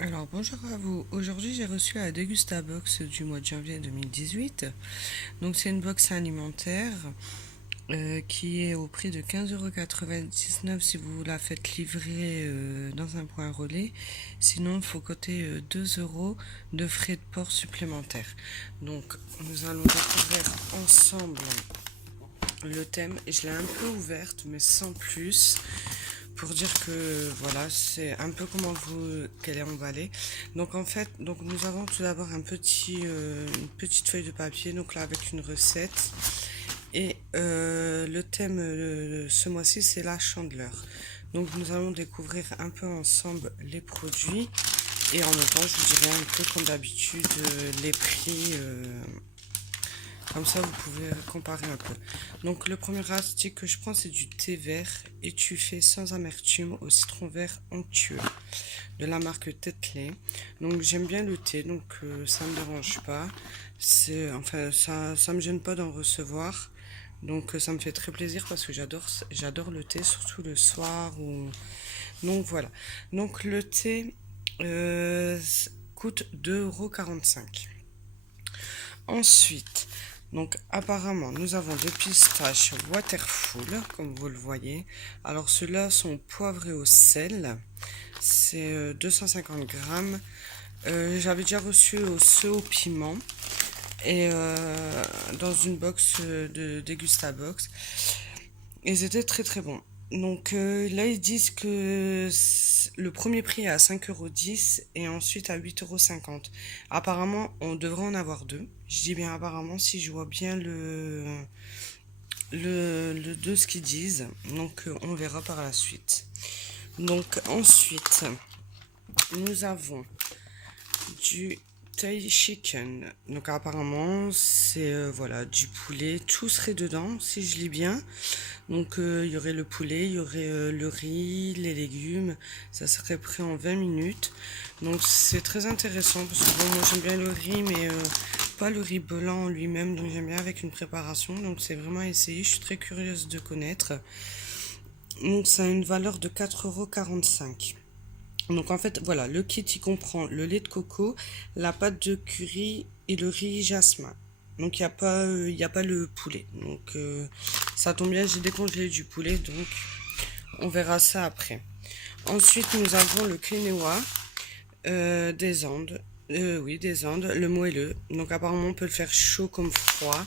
Alors bonjour à vous. Aujourd'hui j'ai reçu la Degustabox du mois de janvier 2018. Donc c'est une box alimentaire qui est au prix de 15,99 € si vous la faites livrer dans un point relais. Sinon il faut coter 2 € de frais de port supplémentaires. Donc nous allons découvrir ensemble le thème. Et je l'ai un peu ouverte mais sans plus, pour dire que voilà, c'est un peu comment qu'elle est emballée. Donc en fait, donc nous avons tout d'abord une petite feuille de papier, donc là avec une recette. Et le thème ce mois-ci, c'est la chandeleur. Donc nous allons découvrir un peu ensemble les produits, et en même temps je vous dirai un peu comme d'habitude les prix. Comme ça, vous pouvez comparer un peu. Donc, le premier article que je prends, c'est du thé vert étouffé sans amertume au citron vert onctueux de la marque Tetley. Donc, j'aime bien le thé, donc ça me dérange pas. Enfin, ça me gêne pas d'en recevoir. Donc, ça me fait très plaisir parce que j'adore le thé, surtout le soir. Donc, voilà. Donc, le thé coûte 2,45 €. Ensuite, donc apparemment, nous avons des pistaches Waterful, comme vous le voyez. Alors ceux-là sont poivrés au sel. C'est 250 grammes. J'avais déjà reçu ceux au piment. Et dans une box de Degustabox. Ils étaient très très bons. Donc là, ils disent que le premier prix est à 5,10 € et ensuite à 8,50 €. Apparemment, on devrait en avoir deux. Je dis bien apparemment si je vois bien de ce qu'ils disent. Donc on verra par la suite. Donc ensuite, nous avons du Thai chicken. Donc apparemment c'est voilà, du poulet, tout serait dedans si je lis bien. Donc il y aurait le poulet, il y aurait le riz, les légumes, ça serait prêt en 20 minutes. Donc c'est très intéressant parce que bon, moi j'aime bien le riz, mais pas le riz blanc lui-même, donc j'aime bien avec une préparation. Donc c'est vraiment à essayer, je suis très curieuse de connaître. Donc ça a une valeur de 4,45 €. Donc en fait, voilà, le kit il comprend le lait de coco, la pâte de curry et le riz jasmin. Donc il y a pas le poulet. Donc ça tombe bien, j'ai décongelé du poulet, donc on verra ça après. Ensuite, nous avons le quinoa des Andes. Oui, des Andes, le moelleux. Donc apparemment, on peut le faire chaud comme froid.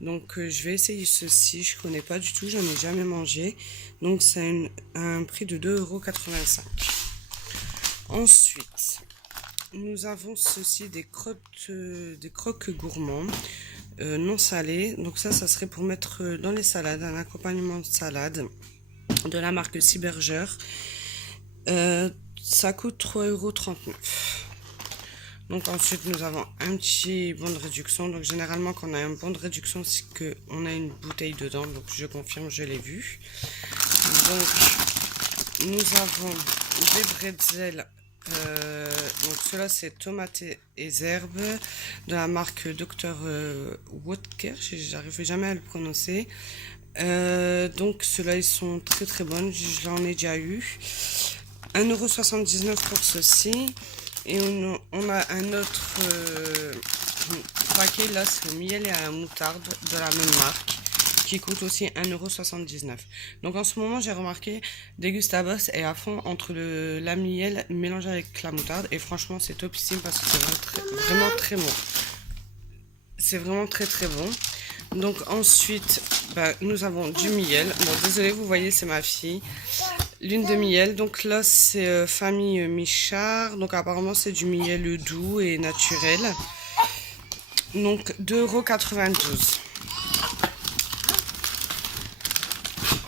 Donc je vais essayer ceci, je connais pas du tout, j'en ai jamais mangé. Donc c'est un prix de 2,85 €. Ensuite, nous avons ceci des croques gourmands non salés. Donc ça serait pour mettre dans les salades, un accompagnement de salade de la marque Cyberger. Ça coûte 3,39 €. Donc ensuite, nous avons un petit bon de réduction. Donc généralement, quand on a un bon de réduction, c'est qu'on a une bouteille dedans. Donc je confirme, je l'ai vu. Donc nous avons des bretzels. Donc cela c'est tomates et herbes de la marque Dr Wodker, j'arrive jamais à le prononcer. Donc ceux-là ils sont très très bonnes, je l'en ai déjà eu. 1,79 € pour ceci. Et on a un autre paquet, là c'est au miel et à la moutarde de la même marque, qui coûte aussi 1,79 €. Donc en ce moment, j'ai remarqué, Degustabox est à fond entre la miel mélangée avec la moutarde. Et franchement, c'est topissime parce que c'est vraiment très bon. C'est vraiment très très bon. Donc ensuite, nous avons du miel. Bon, désolé, vous voyez, c'est ma fille. Lune de miel. Donc là, c'est famille Michard. Donc apparemment, c'est du miel doux et naturel. Donc 2,92 €.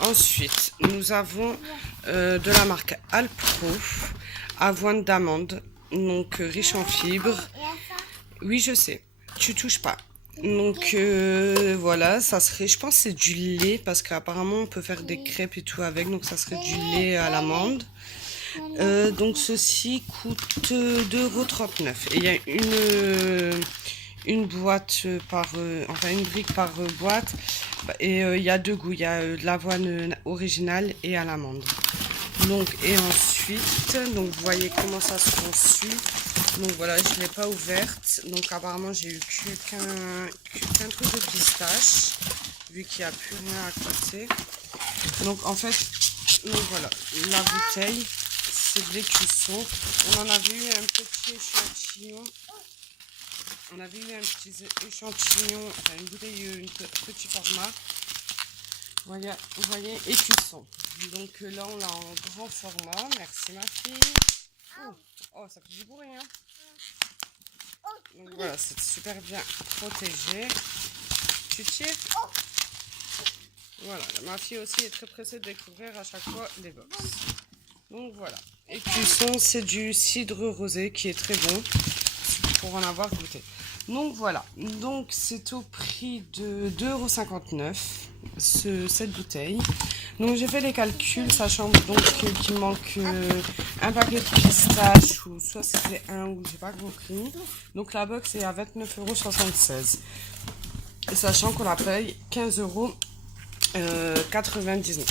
Ensuite, nous avons de la marque Alpro, avoine d'amande, donc riche en fibres. Oui, je sais, tu touches pas. Donc voilà, ça serait, je pense que c'est du lait, parce qu'apparemment on peut faire des crêpes et tout avec, donc ça serait du lait à l'amande. Donc ceci coûte 2,39 €. Et il y a une boîte enfin une brique par boîte. Et il y a deux goûts, il y a de l'avoine originale et à l'amande. Donc, et ensuite, donc vous voyez comment ça se conçut. Donc voilà, je ne l'ai pas ouverte. Donc apparemment, j'ai eu qu'un truc de pistache, vu qu'il n'y a plus rien à côté. Donc en fait, donc voilà, la bouteille, c'est de l'écusson. On en avait eu un petit échantillon. On avait eu un petit échantillon, enfin une bouteille, un petit format. Vous voyez, écusson. Donc là, on l'a en grand format. Merci ma fille. Oh, ça fait du bruit, hein. Donc voilà, c'est super bien protégé. Tu tires? Voilà, ma fille aussi est très pressée de découvrir à chaque fois les box. Donc voilà. Écusson, c'est du cidre rosé qui est très bon pour en avoir goûté. Donc voilà, donc c'est au prix de 2,59 € cette bouteille. Donc j'ai fait les calculs, sachant donc qu'il manque un paquet de pistaches, ou soit c'était un ou j'ai pas compris. Donc la box est à 29,76 €. Sachant qu'on la paye 15,99 €.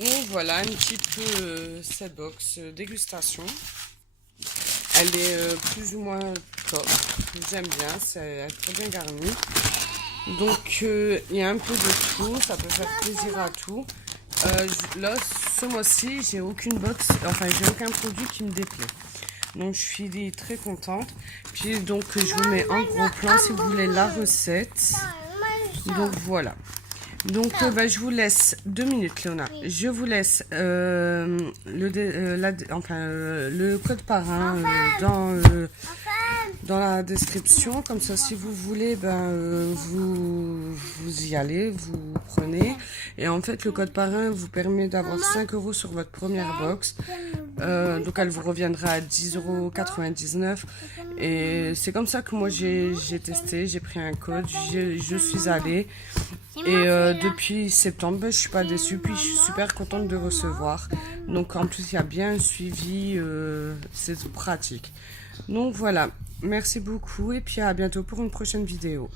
Donc voilà un petit peu cette box dégustation. Elle est plus ou moins top. J'aime bien, elle est très bien garnie. Donc il y a un peu de tout, ça peut faire plaisir à tout. Là, ce mois-ci, j'ai aucune box, enfin j'ai aucun produit qui me déplaît. Donc je suis très contente. Puis donc je vous mets en gros plan si vous voulez la recette. Donc voilà. Donc je vous laisse 2 minutes, Léona. Je vous laisse le code parrain dans la description. Comme ça, si vous voulez, vous y allez, vous prenez. Et en fait, le code parrain vous permet d'avoir 5 € sur votre première box. Donc elle vous reviendra à 10,99 €. Et c'est comme ça que moi j'ai testé, j'ai pris un code, je suis allée. Et depuis septembre, je suis pas déçue, puis je suis super contente de recevoir. Donc en plus, il y a bien un suivi, c'est pratique. Donc voilà, merci beaucoup et puis à bientôt pour une prochaine vidéo.